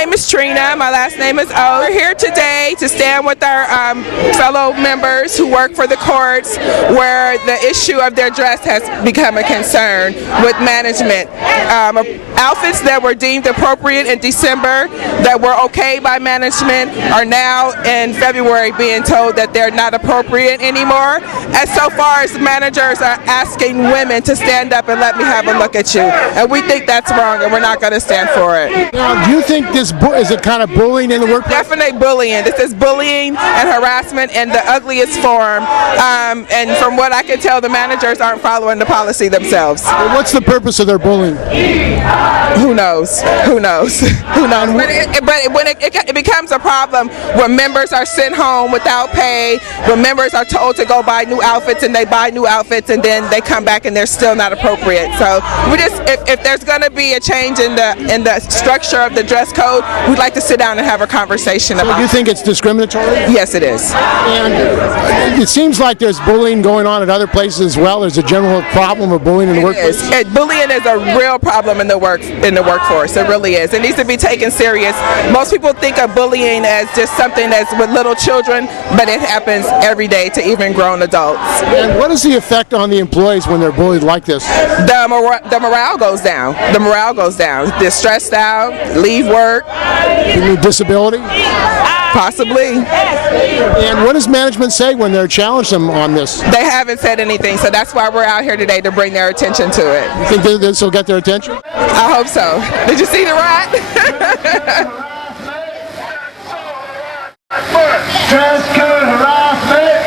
name is Trina. My last name is O. We're here today to stand with our fellow members who work for the courts where the issue of their dress has become a concern with management. Outfits that were deemed appropriate in December that were okay by management are now in February being told that they're not appropriate anymore. And so far as managers are asking women to stand up and let me have a look at you. And we think that's wrong and we're not going to stand for it. Now, do you think this is it kind of bullying in the workplace? Definitely bullying. This is bullying and harassment in the ugliest form. And from what I can tell, the managers aren't following the policy themselves. Well, what's the purpose of their bullying? Who knows? Who knows? Who knows? But when it becomes a problem when members are sent home without pay, when members are told to go buy new outfits and they buy new outfits and then they come back and they're still not appropriate. So we just, if there's going to be a change in the structure of the dress code, we'd like to sit down and have a conversation about it. Do you think it's discriminatory? Yes, it is. And it seems like there's bullying going on at other places as well. There's a general problem of bullying in the workplace. Bullying is a real problem in the workforce. It really is. It needs to be taken serious. Most people think of bullying as just something that's with little children, but it happens every day to even grown adults. And what is the effect on the employees when they're bullied like this? The morale goes down. The morale goes down. They're stressed out, leave work. You mean disability? Possibly. And what does management say when they're challenged them on this? They haven't said anything, so that's why we're out here today to bring their attention to it. You think this will get their attention? I hope so. Did you see the rat? Dress code harassment.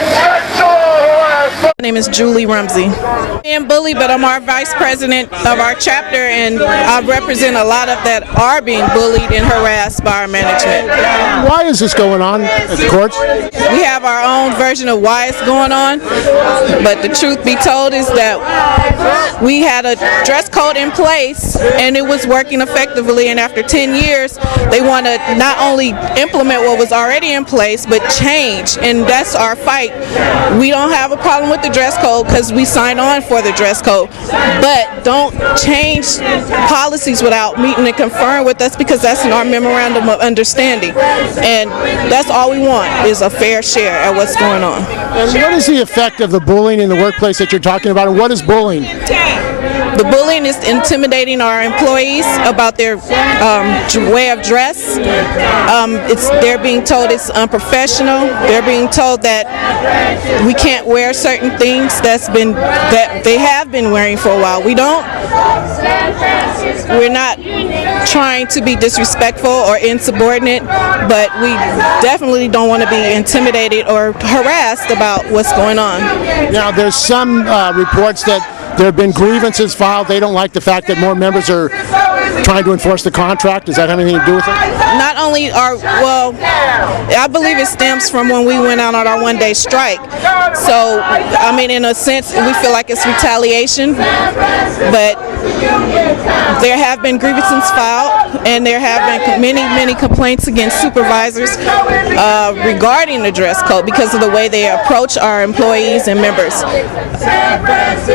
My name is Julie Rumsey. I am bullied, but I'm our vice president of our chapter, and I represent a lot of that are being bullied and harassed by our management. Why is this going on at the courts? We have our own version of why it's going on, but the truth be told is that we had a dress code in place and it was working effectively, and after 10 years they want to not only implement what was already in place but change, and that's our fight. We don't have a problem with the dress code because we signed on for the dress code, but don't change policies without meeting and conferring with us, because that's in our memorandum of understanding, and that's all we want is a fair share at what's going on. And what is the effect of the bullying in the workplace that you're talking about, and what is bullying? The bullying is intimidating our employees about their way of dress. They're being told it's unprofessional. They're being told that we can't wear certain things that they have been wearing for a while. We're not trying to be disrespectful or insubordinate, but we definitely don't want to be intimidated or harassed about what's going on. Now, there's some reports that there have been grievances filed. They don't like the fact that more members are trying to enforce the contract. Does that have anything to do with it? Not only I believe it stems from when we went out on our one-day strike. So, I mean, in a sense, we feel like it's retaliation, but there have been grievances filed, and there have been many complaints against supervisors regarding the dress code because of the way they approach our employees and members,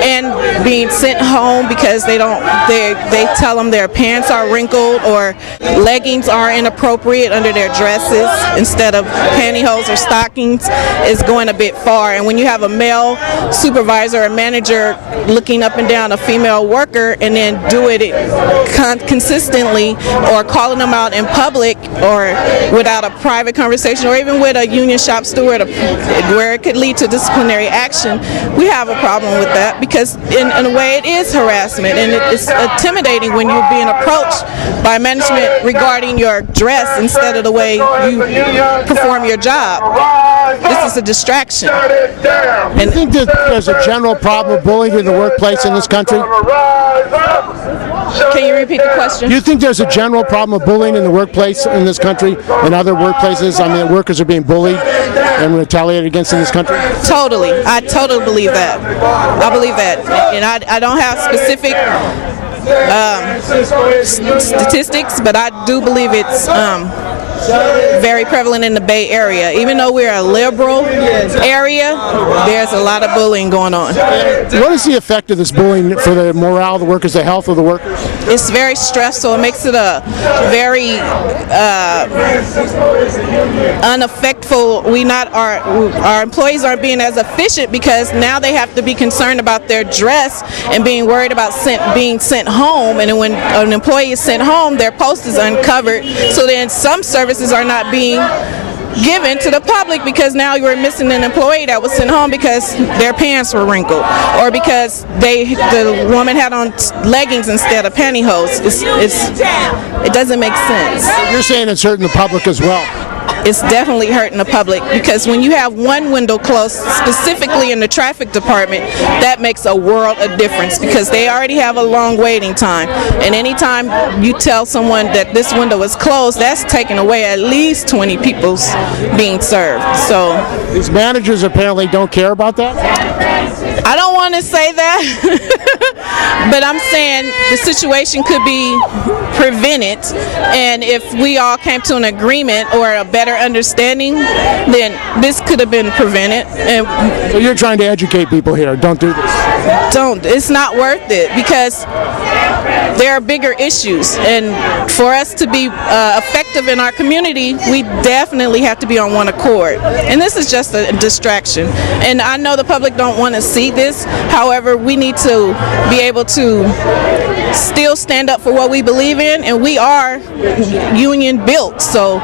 and being sent home because they tell them their pants are wrinkled or leggings are inappropriate under their dresses instead of pantyhose or stockings is going a bit far. And when you have a male supervisor or manager looking up and down a female worker and then do it consistently, or calling them out in public or without a private conversation, or even with a union shop steward where it could lead to disciplinary action, we have a problem with that, because in a way it is harassment, and it's intimidating when you're being approached by management regarding your dress instead of the way you perform your job. This is a distraction. Do you think that there's a general problem of bullying in the workplace in this country? Can you repeat the question? Do you think there's a general problem of bullying in the workplace in this country and other workplaces? I mean, workers are being bullied and retaliated against in this country? Totally. I totally believe that. I believe that. And I don't have specific statistics, but I do believe it's very prevalent in the Bay Area. Even though we're a liberal area, there's a lot of bullying going on. What is the effect of this bullying for the morale of the workers, the health of the workers? It's very stressful. It makes it a very uneffectful. Our employees aren't being as efficient because now they have to be concerned about their dress and being worried about being sent home. And when an employee is sent home, their post is uncovered. So then some services are not being given to the public because now you're missing an employee that was sent home because their pants were wrinkled or because the woman had on leggings instead of pantyhose. It doesn't make sense. You're saying it's hurting the public as well. It's definitely hurting the public because when you have one window closed, specifically in the traffic department, that makes a world of difference because they already have a long waiting time. And anytime you tell someone that this window is closed, that's taking away at least 20 people's being served. So these managers apparently don't care about that? I don't want to say that, but I'm saying the situation could be prevented, and if we all came to an agreement or a better understanding, then this could have been prevented. And so you're trying to educate people here, don't do this. Don't. It's not worth it because there are bigger issues, and for us to be effective in our community, we definitely have to be on one accord. And this is just a distraction. And I know the public don't want to see this. However, we need to be able to still stand up for what we believe in, and we are union built. So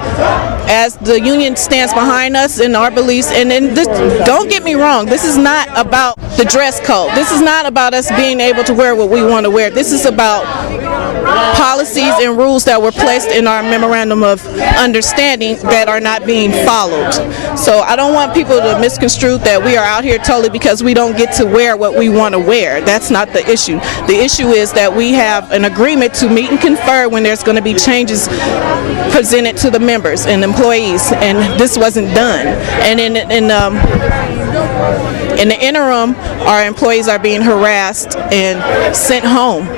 as the union stands behind us in our beliefs, and this, don't get me wrong, this is not about the dress code. This is not about us being able to wear what we want to wear. This is about policies and rules that were placed in our memorandum of understanding that are not being followed. So I don't want people to misconstrue that we are out here totally because we don't get to wear what we want to wear. That's not the issue. The issue is that we have an agreement to meet and confer when there's going to be changes presented to the members and employees, and this wasn't done. And in the interim, our employees are being harassed and sent home.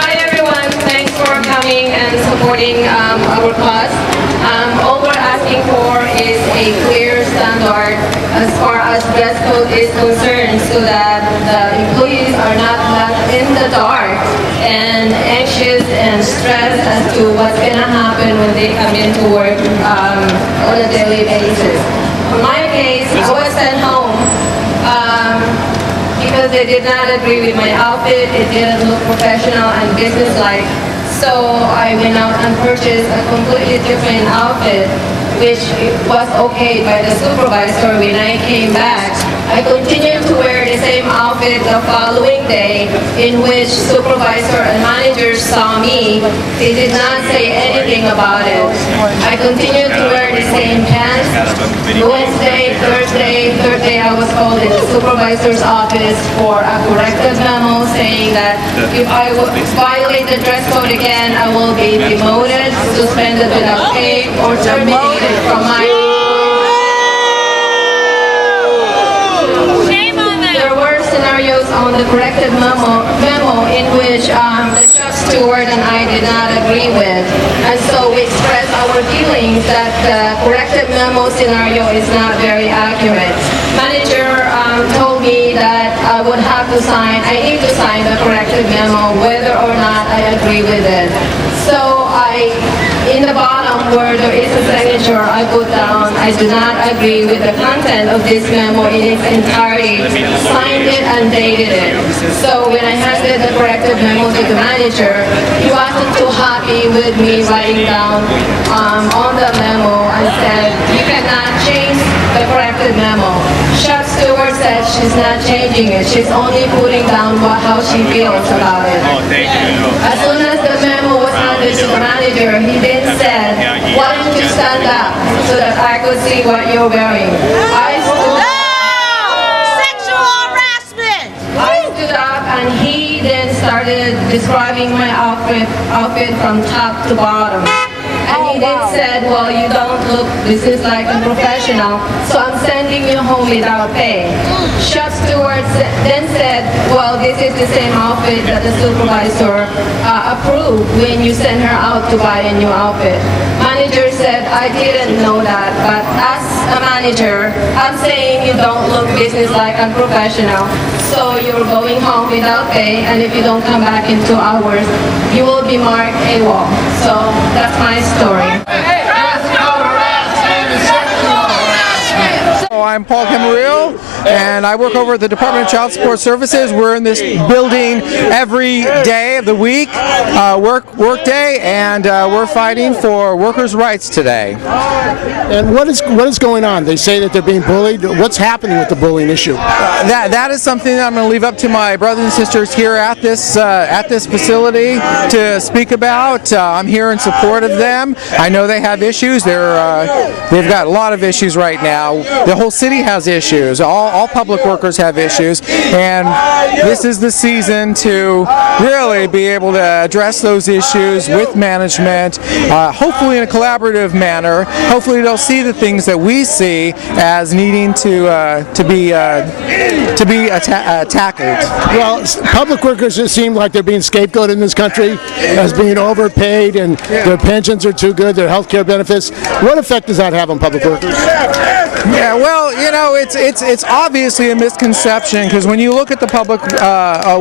Hi everyone, thanks for coming and supporting our cause. All we're asking for is a clear standard as far as dress code is concerned so that the employees are not left in the dark and anxious and stressed as to what's going to happen when they come into work on a daily basis. In my case, I was sent home because they did not agree with my outfit. It didn't look professional and businesslike. So I went out and purchased a completely different outfit, which was okayed by the supervisor when I came back. I continued to wear the same outfit the following day, in which supervisor and managers saw me. They did not say anything about it. I continued to wear the same pants. Wednesday, Thursday, third day I was called in the supervisor's office for a corrective memo saying that if I violate the dress code again, I will be demoted, suspended without pay, or terminated from my... There were scenarios on the corrective memo in which the shop steward and I did not agree with, and so we expressed our feelings that the corrective memo scenario is not very accurate. Manager told me that I need to sign the corrective memo whether or not I agree with it. So in the bottom where there is a signature, I put down, I do not agree with the content of this memo in its entirety, signed it and dated it. So when I handed the corrective memo to the manager, he wasn't too happy with me writing down on the memo and said, you cannot change the corrective memo. Shop steward said she's not changing it, she's only putting down how she feels about it. As soon as the memo was handed to the manager, he then said, why don't you stand up so that I could see what you're wearing? I stood up and he then started describing my outfit from top to bottom. And he then said, well, you don't look, this is like a professional, so I'm sending you home without pay. Shop steward then said, well, this is the same outfit that the supervisor approved when you sent her out to buy a new outfit. manager said, I didn't know that, but as a manager, I'm saying you don't look business-like and professional. So you're going home without pay, and if you don't come back in 2 hours, you will be marked AWOL. So that's my story. I'm Paul Camarillo, and I work over at the Department of Child Support Services. We're in this building every day of the week, work day, and we're fighting for workers' rights today. And what is going on? They say that they're being bullied. What's happening with the bullying issue? That is something that I'm going to leave up to my brothers and sisters here at this facility to speak about. I'm here in support of them. I know they have issues. They've got a lot of issues right now. The whole city has issues. All public workers have issues, and this is the season to really be able to address those issues with management, hopefully in a collaborative manner. Hopefully they'll see the things that we see as needing to be tackled. Well, public workers just seem like they're being scapegoated in this country as being overpaid, and their pensions are too good, their health care benefits. What effect does that have on public workers? Yeah, well, you know, it's obviously a misconception, because when you look at the public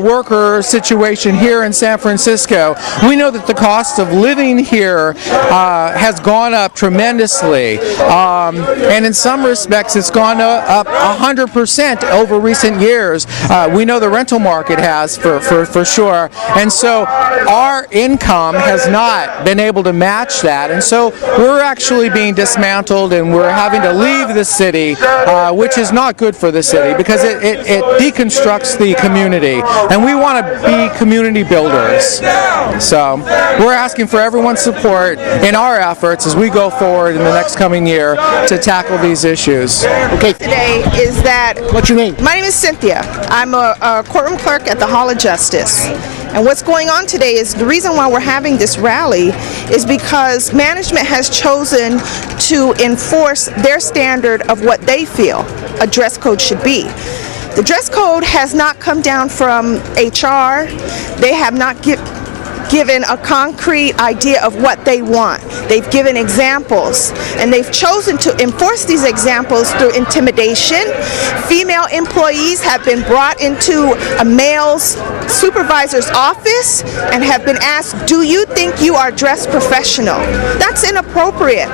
worker situation here in San Francisco, we know that the cost of living here has gone up tremendously, and in some respects it's gone up 100% over recent years. We know the rental market has for sure, and so our income has not been able to match that, and so we're actually being dismantled, and we're having to leave the city, which is not good for the city, because it deconstructs the community, and we want to be community builders. So we're asking for everyone's support in our efforts as we go forward in the next coming year to tackle these issues. Okay. Today is that... What's your name? My name is Cynthia. I'm a courtroom clerk at the Hall of Justice. And what's going on today is the reason why we're having this rally is because management has chosen to enforce their standard of what they feel a dress code should be. The dress code has not come down from HR. They have not given a concrete idea of what they want. They've given examples, and they've chosen to enforce these examples through intimidation. Female employees have been brought into a male's supervisor's office and have been asked, do you think you are dressed professional? That's inappropriate.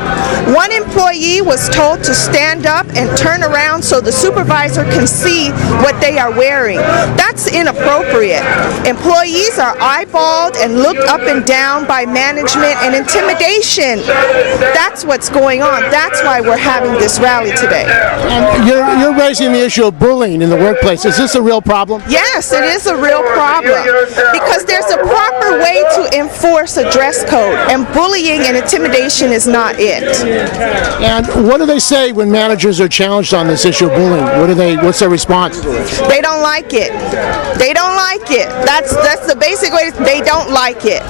One employee was told to stand up and turn around so the supervisor can see what they are wearing. That's inappropriate. Employees are eyeballed and looked up and down by management, and intimidation. That's what's going on. That's why we're having this rally today. And you're raising the issue of bullying in the workplace. Is this a real problem? Yes, it is a real problem, because there's a proper way to enforce a dress code, and bullying and intimidation is not it. And what do they say when managers are challenged on this issue of bullying? What's their response to it? They don't like it. They don't like it. That's the basic way. They don't like it.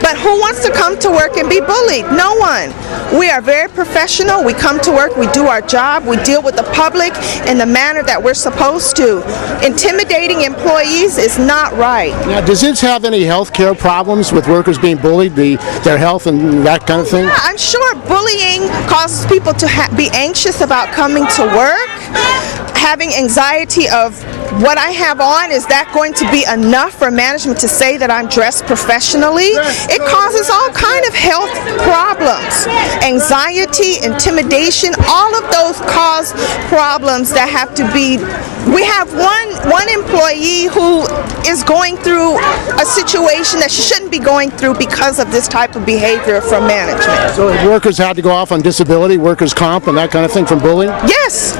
But who wants to come to work and be bullied? No one. We are very professional. We come to work, we do our job, we deal with the public in the manner that we're supposed to. Intimidating employees is not right. Now, does this have any health care problems with workers being bullied, their health and that kind of thing? Yeah, I'm sure bullying causes people to be anxious about coming to work, having anxiety of what I have on, is that going to be enough for management to say that I'm dressed professionally? It causes all kind of health problems. Anxiety, intimidation, all of those cause problems that have to be... We have one employee who is going through a situation that she shouldn't be going through because of this type of behavior from management. So workers had to go off on disability, workers' comp, and that kind of thing from bullying? Yes.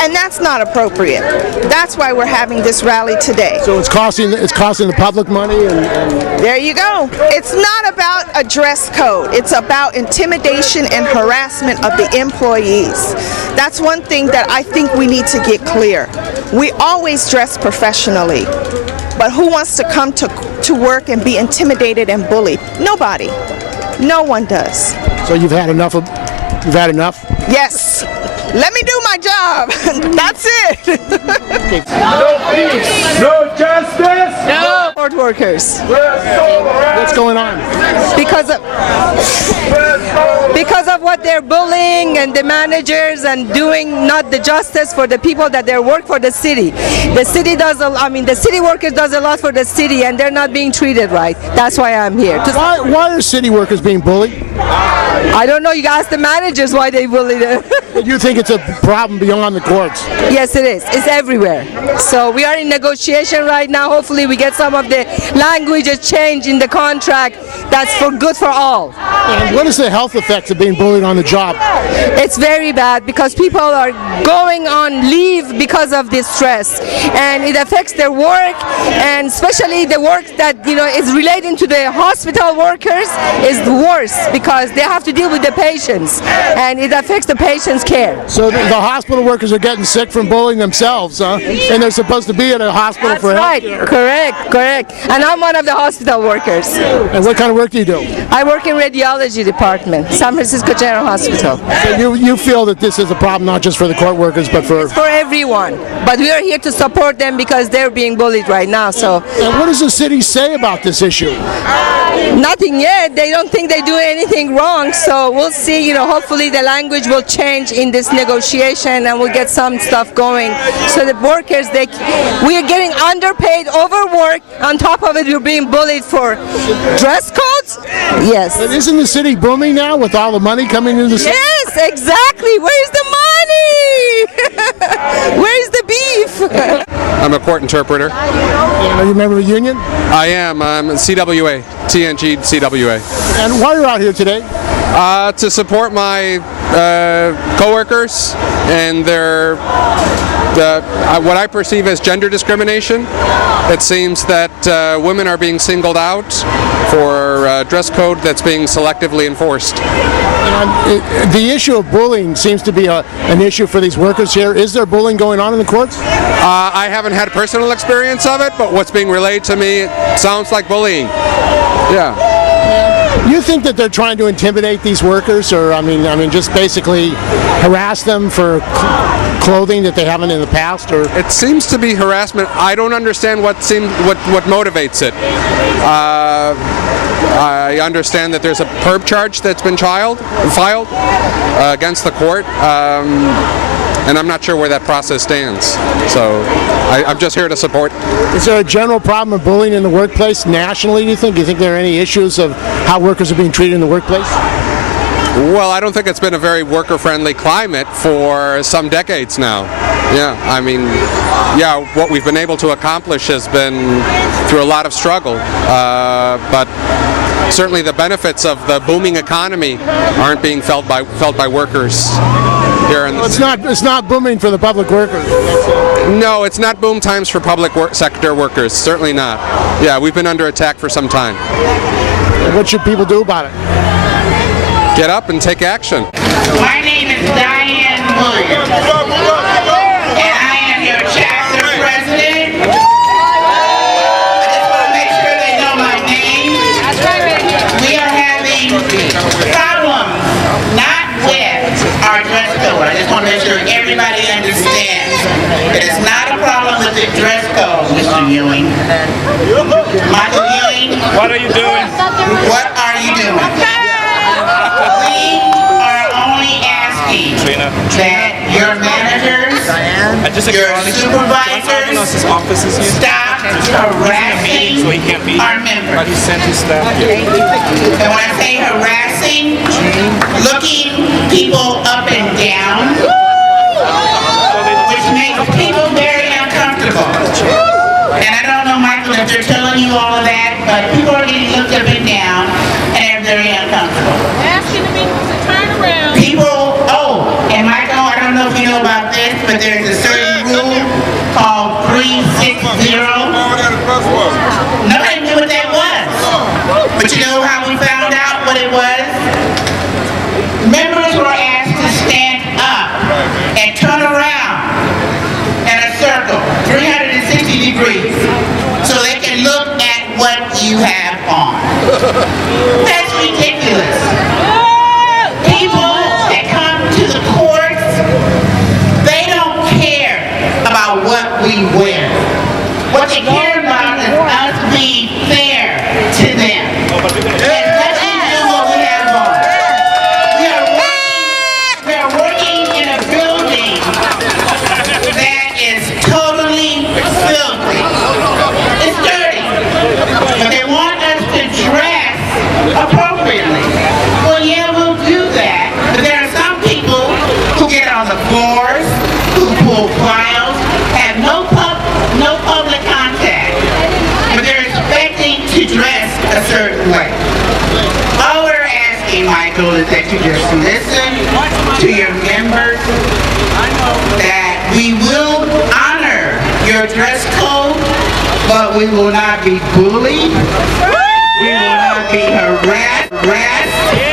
And that's not appropriate. That's why we're having this rally today. So it's costing the public money, and there you go. It's not about a dress code. It's about intimidation and harassment of the employees. That's one thing that I think we need to get clear. We always dress professionally, but who wants to come to work and be intimidated and bullied? Nobody. No one does. So you've had enough? Yes. Let me do my job. That's it. No peace, no justice, No support workers. What's going on? Because what they're bullying and the managers and doing not the justice for the people that they work for the city. The city does, the city workers does a lot for the city and they're not being treated right. That's why I'm here. Why are city workers being bullied? I don't know. You ask the managers why they bully them. Do you think it's a problem beyond the courts? Yes, it is. It's everywhere. So we are in negotiation right now. Hopefully we get some of the languages changed in the contract. That's for good for all. And what is the health effects of being bullied on the job? It's very bad because people are going on leave because of this stress, and it affects their work, and especially the work that is relating to the hospital workers is the worst because they have to deal with the patients, and it affects the patient's care. So the hospital workers are getting sick from bullying themselves, huh? And they're supposed to be at a hospital That's for right. health. Correct. And I'm one of the hospital workers. And what kind of work do you do? I work in radiology department, San Francisco General Hospital. So you feel that this is a problem not just for the court workers, but for everyone. But we are here to support them because they're being bullied right now. So. And what does the city say about this issue? Nothing yet. They don't think they do anything wrong. So we'll see. Hopefully the language will change in this negotiation, and we'll get some stuff going. So the workers, we are getting underpaid, overworked. On top of it, we're being bullied for dress codes. Yes. But isn't the city booming now with all the money coming into the city? Yes, exactly. Where's the money? Where's the beef? I'm a court interpreter. Are you a member of the union? I am. I'm CWA, TNG CWA. And why are you out here today? To support my coworkers and their what I perceive as gender discrimination. It seems that women are being singled out for dress code that's being selectively enforced. And the issue of bullying seems to be an issue for these workers here. Is there bullying going on in the courts? I haven't had personal experience of it, but what's being relayed to me, it sounds like bullying. Yeah. You think that they're trying to intimidate these workers, or just basically harass them for clothing that they haven't in the past? Or it seems to be harassment. I don't understand what motivates it. I understand that there's a perp charge that's been filed against the court. And I'm not sure where that process stands. So I'm just here to support. Is there a general problem of bullying in the workplace nationally, do you think? Do you think there are any issues of how workers are being treated in the workplace? Well, I don't think it's been a very worker-friendly climate for some decades now. What we've been able to accomplish has been through a lot of struggle. But certainly the benefits of the booming economy aren't being felt by workers. It's not booming for the public workers. No, it's not boom times for public sector workers. Certainly not. Yeah, we've been under attack for some time. What should people do about it? Get up and take action. My name is Diane Williams, and I am your chapter president. I just want to make sure they know my name. We are having problems, not with our dress code. I just want to make sure everybody understands that it's not a problem with the dress code, Mr. Ewing. Michael Ewing. What are you doing? What are you doing? We are only asking that your managers, your supervisors, stop harassing our members. And when I say harassing, looking people up and down, which makes people very uncomfortable. And I don't know, Michael, if they're telling you all of that, but people are getting looked up and down, and they're very uncomfortable. Asking me to turn around. People, and Michael, I don't know if you know about this, but there's a certain rule called 360. Nobody knew what that was. But you know how we found out what it was? Members were asked to stand up and turn around in a circle, 360 degrees, so they can look at what you have on. That's ridiculous. People that come to the courts, they don't care about what we wear. What they care about is us being fair to them. It has nothing to do with what we have on. We are working a certain way. All we're asking, Michael, is that you just listen to your members, that we will honor your dress code, but we will not be bullied. We will not be harassed.